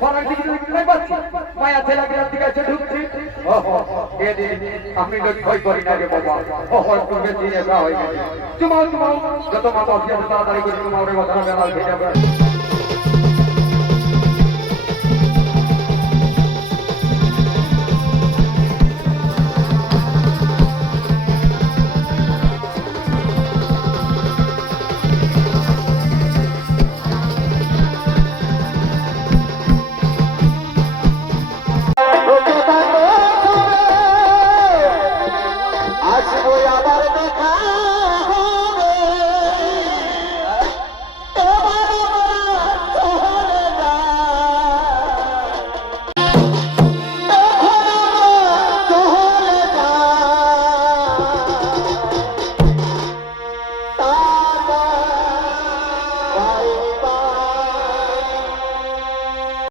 পরার দিকে দেখতে পাচ্ছি মায়া ছেলে গেলার দিকে এসে ঢুকছি আমি লক্ষ্যই করি না রে বাবা একটু বেশি এসা হয়ে গেছে চুমাও যত মা বাপ আছে তাড়াতাড়ি করে চুমাও রে কথা বেলা খেয়ে যাবে আসবো আবার দেখা